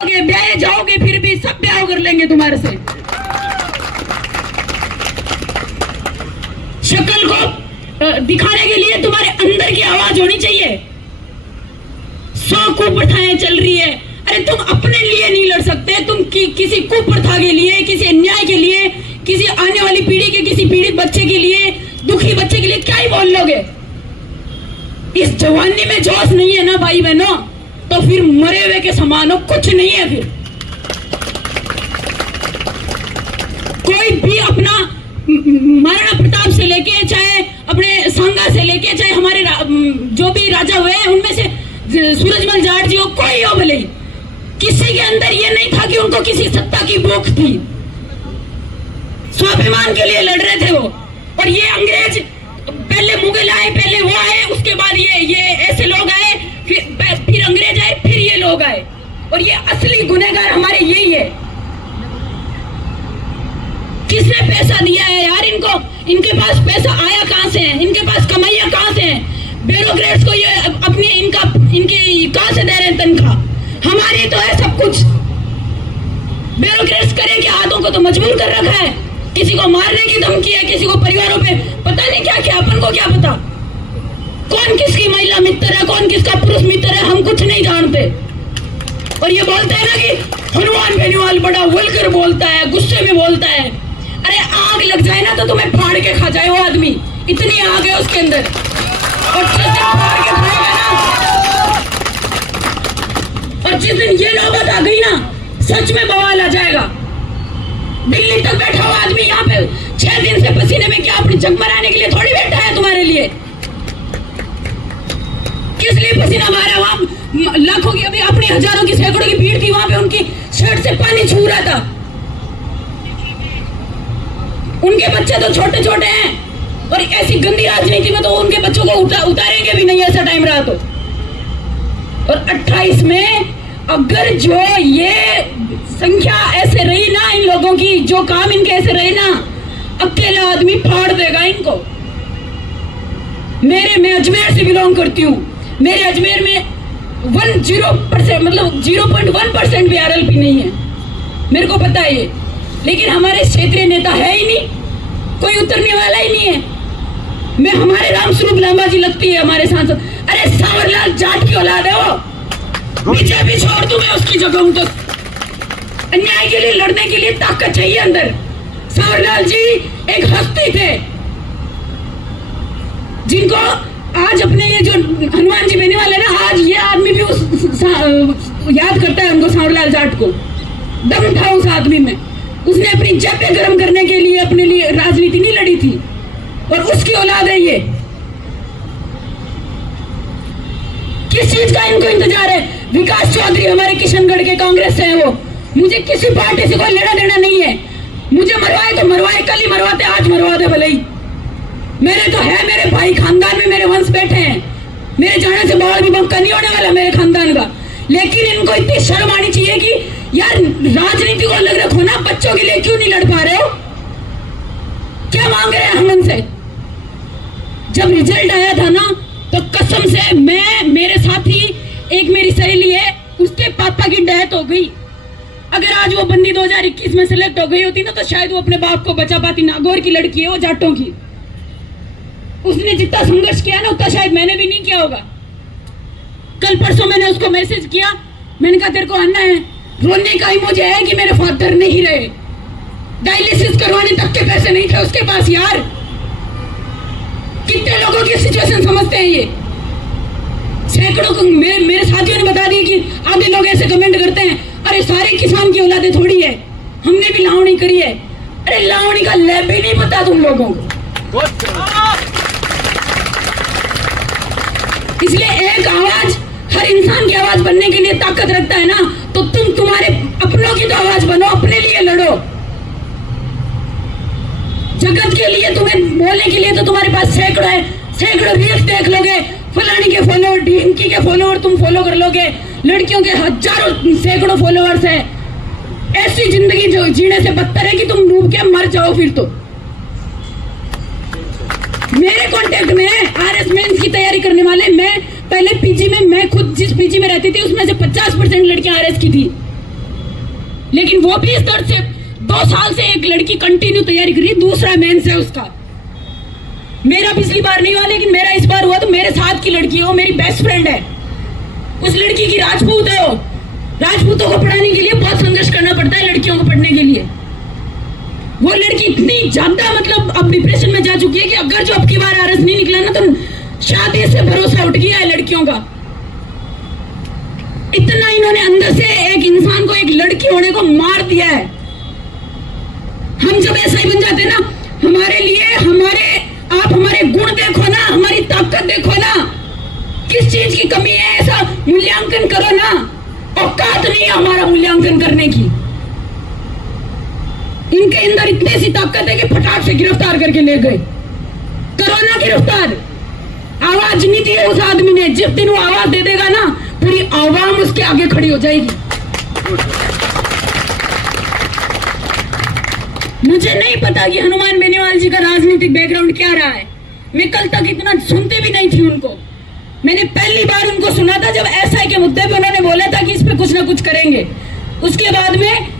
ब्याह जाओगे फिर भी सब ब्याह कर लेंगे तुम्हारे से। शक्ल को दिखाने के लिए तुम्हारे अंदर की आवाज होनी चाहिए। 100 कुप्रथाएं चल रही है, अरे तुम अपने लिए नहीं लड़ सकते, तुम किसी कुप्रथा के लिए, किसी अन्याय के लिए, किसी आने वाली पीढ़ी के किसी पीड़ित बच्चे के लिए, दुखी बच्चे के लिए क्या ही बोल लोगे। इस जवानी में जोश नहीं है ना भाई बहनों, तो फिर मरे हुए के समान हो, कुछ नहीं है। फिर कोई भी अपना महाराणा प्रताप से लेके, चाहे अपने सांगा से लेके, चाहे हमारे जो भी राजा हुए हैं उनमें से सूरजमल जाट जी हो, कोई हो भले, किसी के अंदर ये नहीं था कि उनको किसी सत्ता की भूख थी। स्वाभिमान के लिए लड़ रहे थे वो। और ये अंग्रेज, पहले मुगल आए, पहले वो आए, उसके बाद ये ऐसे लोग आए, फिर अंग्रेज आए, फिर ये लोग आए। और ये असली गुनहगार हमारे यही है। किसने पैसा दिया है यार इनको? इनके पास पैसा आया कहां से है? इनके पास कमाइयां कहां से है? ब्यूरोक्रेट्स को ये अपने इनकी कहां से दे रहे हैं तनख्वाह? हमारी तो है सब कुछ। ब्यूरोक्रेट्स करें क्या? हाथों को तो मजबूर कर रखा है। किसी को मारने की धमकी है, किसी को परिवारों पे पता नहीं क्या क्या, अपन को क्या पता कौन किसकी महिला मित्र है, कौन किसका पुरुष मित्र है, हम कुछ नहीं जानते। और ये बोलते हैं ना कि हनुमान बेनीवाल बड़ा वल्गर बोलता है, गुस्से में बोलता है। अरे आग लग जाए ना तो तुम्हें फाड़ के खा जाए वो आदमी, इतनी आग है उसके अंदर। और जिस दिन फाड़ के खाएगा ना, और जिस दिन ये नौबत आ गई ना, सच में बवाल आ जाएगा। दिल्ली तक बैठा हुआ आदमी यहाँ पे 6 दिन से पसीने में क्या अपनी जंग मराने के लिए थोड़ी बैठा है तुम्हारे लिए? किस लिए पसीना मारा? वहां लाखों की, अभी अपनी हजारों की, सैकड़ों की भीड़ थी वहां पे, उनकी शर्ट से पानी छू रहा था। उनके बच्चे तो छोटे छोटे हैं, और ऐसी गंदी राजनीति में तो उनके बच्चों को उतारेंगे भी नहीं, ऐसा टाइम रहा तो। और 28 में अगर जो ये संख्या ऐसे रही ना इन लोगों की, जो काम इनके ऐसे रहे ना, अकेला आदमी फाड़ देगा इनको। मैं अजमेर से बिलोंग करती हूँ। मेरे अजमेर में 10% मतलब 0.1% भी आरएलपी नहीं है, मेरे को पता है ये। लेकिन हमारे क्षेत्रीय नेता है ही नहीं, कोई उतरने वाला ही नहीं है। मैं हमारे रामस्वरूप लांबा जी लगती है हमारे सांसद। अरे सांवरलाल जाट की औलाद है वो, बीजेपी छोड़ दूं मैं उसकी जगह हूं। तो अन्याय के लिए लड़ने के लिए ताकत चाहिए अंदर। सांवरलाल जी एक हस्ती थे, जिनको आज अपने ये जो हनुमान जी बेनीवाल है ना, आज ये आदमी भी याद करता है उनको, सांवरलाल जाट को। दम था उस आदमी में, उसने अपनी जेबें गर्म करने के लिए अपने लिए राजनीति नहीं लड़ी थी, और उसकी औलाद है ये। किस चीज का इनको इंतजार है? विकास चौधरी हमारे किशनगढ़ के कांग्रेस से है वो। मुझे किसी पार्टी से कोई लेना देना नहीं है। मुझे मरवाए तो मरवाए, कल ही मरवाते, आज मरवा दे भले ही। मेरे तो है, मेरे भाई खानदान में मेरे वंश बैठे हैं, मेरे जाने से बाल भी बंका नहीं होने वाला मेरे खानदान का। लेकिन इनको इतनी शर्म आनी चाहिए कि यार राजनीति को अलग रखो ना, बच्चों के लिए क्यों नहीं लड़ पा रहे हो? क्या मांग रहे हैं हम उनसे? जब रिजल्ट आया था ना, तो कसम से मेरे साथी, एक मेरी सहेली है, उसके पापा की डेथ हो गई। अगर आज वो बंदी 2021 में सिलेक्ट हो गई होती ना, तो शायद वो अपने बाप को बचा पाती। नागौर की लड़की है वो, जाटों की। उसने जितना संघर्ष किया ना, उतना शायद मैंने भी नहीं किया होगा। कल परसों मैंने उसको मैसेज किया, मैंने कहा तेरे को आना है? रोने का ही मुझे है कि मेरे फादर नहीं रहे, डायलिसिस करवाने तक के पैसे नहीं थे उसके पास। यार कितने लोगों की सिचुएशन समझते हैं ये? सैकड़ों को मेरे साथियों ने बता दिया कि आधे लोग ऐसे कमेंट करते हैं, अरे सारे किसान की औलादे थोड़ी है, हमने भी लावणी करी है। अरे लावणी का लैब भी नहीं पता तुम लोगों को। इसलिए एक आवाज हर इंसान की आवाज बनने के लिए ताकत रखता है ना, तो तुम तुम्हारे अपनों की तो आवाज बनो, अपने लिए लड़ो। जगत के लिए तुम्हें बोलने के लिए तो तुम्हारे पास सैकड़ों रील्स देख लोगे, फलानी के फॉलोअर, ढीमकी के फॉलोअर तुम फॉलो कर लोगे, लड़कियों के हजारों सैकड़ों फॉलोअर्स है। ऐसी जिंदगी जो जीने से बदतर है कि तुम डूब के मर जाओ फिर तो। मेरे कांटेक्ट में आरएस मेंस की तैयारी करने वाले, मैं पहले पीजी में, मैं खुद जिस पीजी में रहती थी उसमें से 50% लड़कियां आरएस की थी। लेकिन वो भी इस दर्द से 2 साल से एक लड़की कंटिन्यू तैयारी कर रही है, दूसरा मेंस है उसका। मेरा पिछली बार नहीं हुआ, लेकिन मेरा इस बार हुआ। तो मेरे साथ की लड़की है, वो मेरी बेस्ट फ्रेंड है। उस लड़की की राजपूत है। वो राजपूतों को पढ़ाने के लिए बहुत संघर्ष करना पड़ता है लड़कियों को पढ़ने के लिए। वो लड़की इतनी ज्यादा मतलब अब डिप्रेशन में जा चुकी है कि अगर जो अब की बार आरएस नहीं निकला ना, तो शादी से भरोसा उठ गया है लड़कियों का। इतना इन्होंने अंदर से एक इंसान को, एक लड़की होने को मार दिया है। हम जब ऐसा ही बन जाते ना, हमारे लिए आप हमारे गुण देखो ना, हमारी ताकत देखो ना, किस चीज की कमी है ऐसा मूल्यांकन करो ना। औकात नहीं है हमारा मूल्यांकन करने की। इनके अंदर इतनी सी ताकत है कि फटाक से गिरफ्तार करके ले गए। करो ना गिरफ्तार। आवाज नहीं दी है उस आदमी ने। जिस दिन वो आवाज दे देगा ना, पूरी आवाम उसके आगे खड़ी हो जाएगी। मुझे नहीं पता कि हनुमान बेनीवाल जी का राजनीतिक बैकग्राउंड क्या रहा है। मैं कल तक इतना सुनते भी नहीं थी उनको। मैंने पहली बार उनको सुना था जब एसआई के मुद्दे पे उन्होंने बोला था कि इस पे कुछ ना कुछ करेंगे। उसके बाद में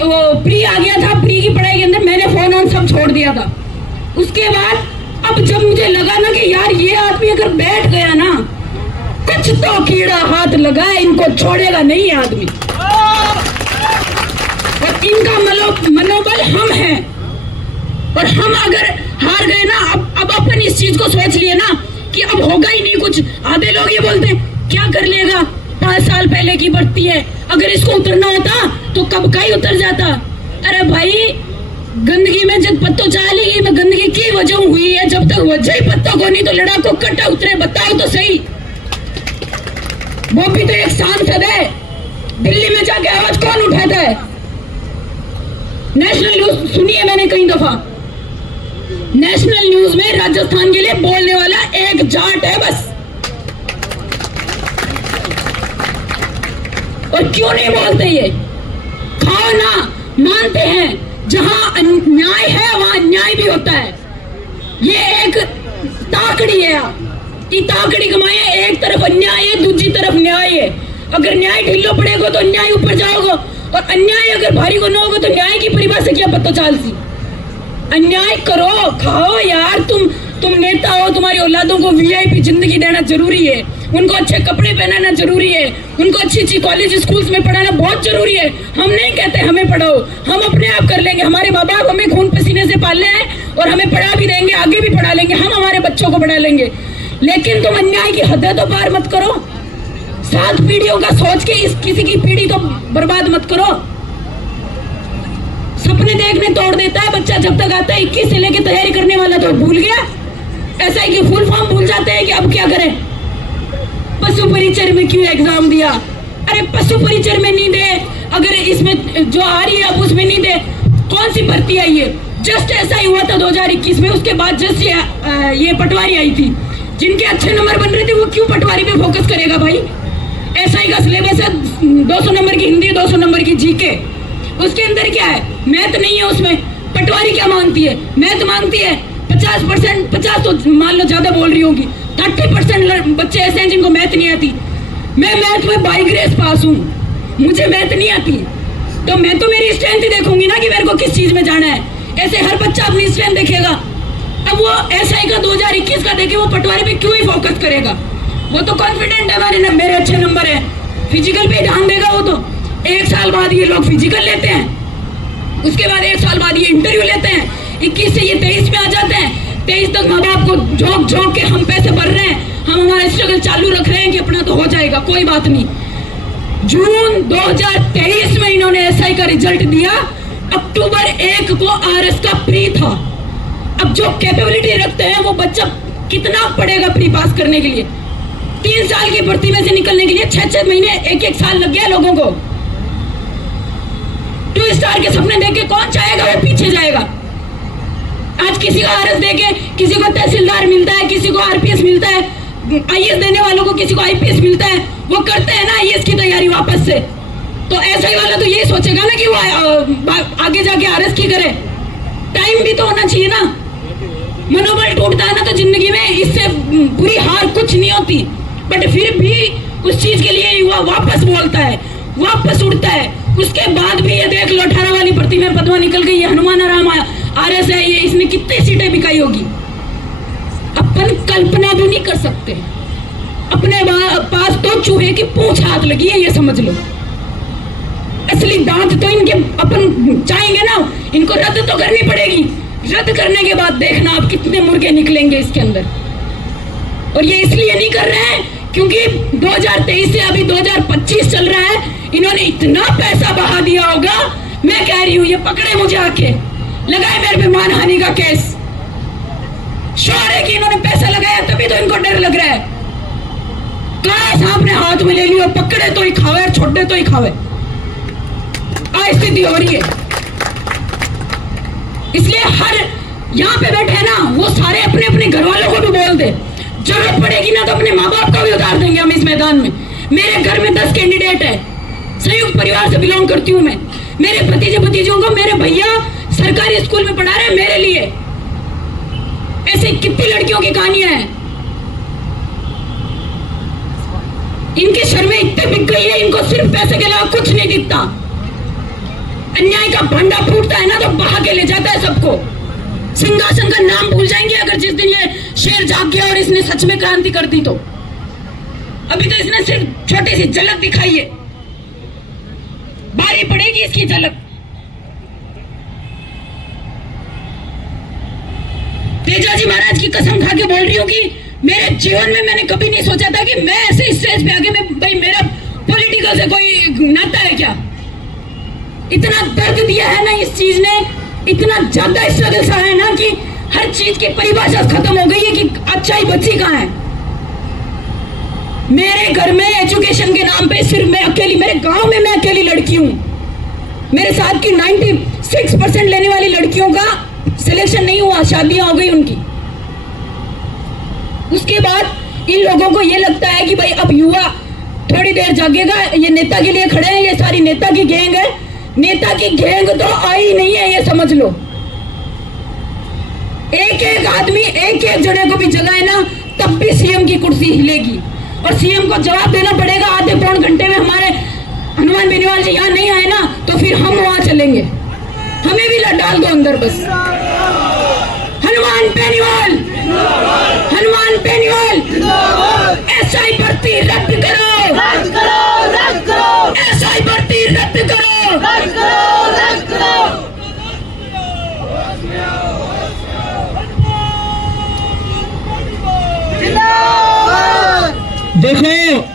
वो प्री आ गया था। प्री की पढ़ाई के अंदर मैंने फोन ऑन सब छोड़ दिया था। उसके बाद अब जब मुझे लगा ना कि यार ये आदमी अगर बैठ गया ना, कुछ तो कीड़ा हाथ लगा है, इनको छोड़ेगा नहीं आदमी। और इनका मनोबल हम हैं। और हम अगर हार गए ना, अब अपन इस चीज को सोच लिए ना कि अब होगा ही नहीं कुछ। आधे लोग ये बोलते हैं क्या कर लेगा, 5 साल पहले की भर्ती है, अगर इसको उतरना होता तो कब का ही उतर जाता। अरे भाई, गंदगी में जब पत्तों चालेगी तो गंदगी की वजह हुई है। जब तक वजह ही पत्तों को नहीं तो लड़ाको कटा उतरे, बताओ तो सही। वो भी तो एक सांसद है। दिल्ली में जाके आवाज कौन उठाता है? नेशनल न्यूज सुनी है मैंने कई दफा। नेशनल न्यूज में राजस्थान के लिए बोलने वाला एक जाट है बस। और क्यों नहीं बोलते ये? खाओ ना, मानते हैं जहां न्याय है वहां अन्याय भी होता है। ये एक ताकड़ी है। ये ताकड़ी कमाए, एक तरफ अन्याय है, दूसरी तरफ न्याय है। अगर न्याय ढिल्लो पड़ेगा तो अन्याय ऊपर जाओगे, और अन्याय अगर भारी को न होगा तो न्याय की परिभाषा क्या पता चालती। अन्याय करो, खाओ यार। तुम नेता हो, तुम्हारी औलादों को वीआईपी जिंदगी देना जरूरी है, उनको अच्छे कपड़े पहनाना जरूरी है, उनको अच्छी कॉलेज स्कूल्स में पढ़ाना बहुत जरूरी है। हम नहीं कहते हमें पढ़ाओ, हम अपने आप कर लेंगे। हमारे माँ बाप हमें खून पसीने से पाले हैं और हमें पढ़ा भी देंगे, आगे भी पढ़ा लेंगे, हम हमारे बच्चों को पढ़ा लेंगे। लेकिन तुम अन्याय की हदें तो पार मत करो। 7 पीढ़ियों का सोच के किसी की पीढ़ी तो बर्बाद मत करो। सपने देखने तोड़ देता है बच्चा जब तक आता है। 21 से लेके तैयारी करने वाला तो भूल गया। एसआई की फुल फॉर्म भूल जाते हैं कि अब क्या करें। पशु परिचर में क्यों एग्जाम दिया? अरे पशु परिचर में नहीं दे, अगर इसमें जो आ रही है अब उसमें नहीं दे। कौन सी भर्ती आई है? जस्ट ऐसा ही हुआ था 2021 में। उसके बाद जस्ट ये पटवारी आई थी। जिनके अच्छे नंबर बन रहे थे वो क्यों पटवारी पे फोकस करेगा भाई? एसआई का सिलेबस है 200 नंबर की हिंदी, 200 नंबर की जीके। उसके अंदर क्या है? मैथ नहीं है उसमें। पटवारी क्या मांगती है? मैथ मांगती है। 50% 50 तो मान लो ज्यादा बोल रही होगी, 30% बच्चे ऐसे हैं जिनको मैथ नहीं आती। मैं मैथ में बाई ग्रेस पास हूँ, मुझे मैथ नहीं आती। तो मैं तो मेरी स्ट्रेंथ देखूंगी ना कि मेरे को किस चीज में जाना है। ऐसे हर बच्चा अपनी स्ट्रेंथ देखेगा। अब वो एसआई का 2021 का देखे, वो पटवारी पे क्यों ही फोकस करेगा? वो तो कॉन्फिडेंट है मेरे अच्छे नंबर है, फिजिकल पे ध्यान देगा वो तो। 1 साल बाद ये लोग फिजिकल लेते हैं, उसके बाद 1 साल बाद ये इंटरव्यू लेते हैं। 21 से ये 23 में आ जाते हैं। 23 तक माँ बाप को झोंक झोंक के हम पैसे भर रहे हैं, हम हमारा स्ट्रगल चालू रख रहे हैं कि अपना तो हो जाएगा, कोई बात नहीं। जून 2023 में इन्होंने एसआई का रिजल्ट दिया। अक्टूबर 1 को आरएस का प्री था। अब जो कैपेबिलिटी रखते हैं वो बच्चा कितना पढ़ेगा प्री पास करने के लिए? 3 साल की भर्ती में से निकलने के लिए 6-6 महीने, 1-1 साल लग गया लोगों को। 2 स्टार के सपने देख के कौन चाहेगा वो पीछे जाएगा? आज किसी को आरएस देके किसी को तहसीलदार मिलता है, किसी को आरपीएस मिलता है, आईएएस देने वालों को किसी को आईपीएस मिलता है। वो करते हैं ना आईएएस की तैयारी वापस से। तो एसआई वाला तो यही सोचेगा ना कि वो आगे जाके आरएस की करे। टाइम भी तो होना चाहिए ना। मनोबल टूटता है ना तो जिंदगी में इससे बुरी हार कुछ नहीं होती। बट फिर भी उस चीज के लिए युवा वापस बोलता है, वापस उठता है, उसके बाद भी ये देख लो 18 वाली भर्ती में पदवा निकल गई, ये हनुमान आराम आरएस है, ये इसने कितनी सीटें बिकाई होगी। अपन कल्पना भी नहीं कर सकते। अपने पास तो चूहे की पूंछ हाथ लगी है, ये समझ लो। असली दांत तो इनके अपन चाहेंगे ना, इनको रद्द तो करनी पड़ेगी। रद्द करने के बाद देखना आप कितने मुर्गे निकलेंगे इसके अंदर। और ये इसलिए नहीं कर रहे हैं क्योंकि 2023 से अभी 2025 चल रहा है, इन्होंने इतना पैसा बहा दिया होगा। मैं कह रही हूँ ये पकड़े मुझे आके, लगाए मेरे पे मानहानि का केस। श्योर है कि इन्होंने पैसा लगाया तभी तो इनको डर लग रहा है। काला सांप ने हाथ में ले लिया, पकड़े तो ही खावे और छोड़े तो ही खावे। स्थिति हो रही है। इसलिए हर यहाँ पे बैठे हैं ना, वो सारे अपने अपने घर वालों को भी बोल दे, जरूरत पड़ेगी ना तो अपने माँ बाप का भी उतार देंगे हम इस मैदान में। मेरे घर में 10 कैंडिडेट है, संयुक्त परिवार से बिलोंग करती हूँ मैं। मेरे भतीजे भतीजों को मेरे भैया सरकारी स्कूल में पढ़ा रहे हैं मेरे लिए। ऐसे कितनी लड़कियों की कहानियां हैं। इनकी शर्में इतने बिक गई है, इनको सिर्फ पैसे के अलावा कुछ नहीं दिखता। अन्याय का भंडा फूटता है ना तो बहा के ले जाता है सबको। सिंहासन का नाम भूल जाएंगे अगर जिस दिन ये शेर जाग गया और इसने सच में क्रांति कर दी तो। अभी तो इसने सिर्फ छोटी सी झलक दिखाई है, बारी पड़ेगी इसकी झलक। तेजा जी महाराज की कसम खा के बोल रही हूँ कि मेरे जीवन में मैंने कभी नहीं सोचा था कि मैं ऐसे स्टेज पे आगे मैं भाई मेरा पॉलिटिकल से कोई नाता है क्या। इतना दर्द दिया है ना इस चीज ने, इतना ज्यादा स्ट्रगल सहा है ना कि हर चीज की परिभाषा खत्म हो गई है कि अच्छाई बच्ची कहाँ है। मेरे घर में एजुकेशन के नाम पे सिर्फ मैं अकेली, मेरे गांव में मैं अकेली लड़की हूँ। मेरे साथ की 96% लेने वाली लड़कियों का सिलेक्शन नहीं हुआ, शादियां हो गई उनकी। उसके बाद इन लोगों को ये लगता है कि भाई अब युवा थोड़ी देर जागेगा, ये नेता के लिए खड़े हैं, ये सारी नेता की गैंग है। नेता की गैंग तो आई नहीं है, ये समझ लो। एक एक आदमी एक एक जने को भी जगाए ना तब भी सीएम की कुर्सी हिलेगी और सीएम को जवाब देना पड़ेगा। आधे पौन घंटे में हमारे हनुमान बेनीवाल जी यहाँ नहीं आए ना तो फिर हम वहां चलेंगे। हमें भी डाल दो अंदर बस। हनुमान बेनीवाल, हनुमान बेनीवाल, एसआई भर्ती रद्द करो, रद्द करो, रद्द करो, एसआई भर्ती रद्द करो, रद्द करो, रद्द करो। देखो